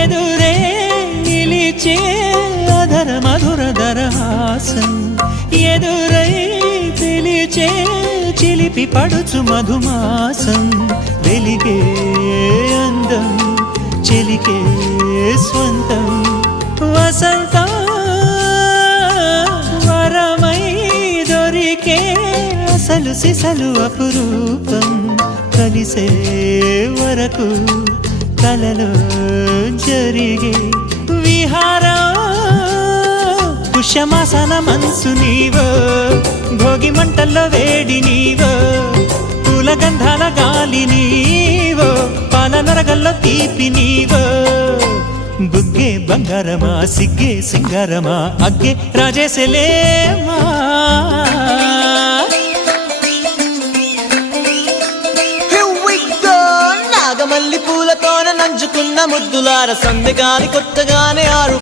ఎదురే నిలిచే అధర మధుర దరహాసం ఎదురై పిలిచే చిలిపి పడుచు మధుమాసం వెలిగే అందం చెలికే స్వంతం వసంతం వరమై దొరికే అసలు సిసలు అపురూపం కలిసే వరకు కలలో జరిగే విహారం పుష్యమాసన మనసు నీవో భోగి మంటల్లో వేడి నీవో పూల గంధాల గాలి నీవో పాల నరగల్లో తీపి నీవో బుగ్గే బంగారమా సిగ్గే సింగారమా అగ్గే రాజేసలేమా నాగమల్లి పూలతోన నంచుకున్న ముద్దులార సందెగాని కొత్తగానే ఆరు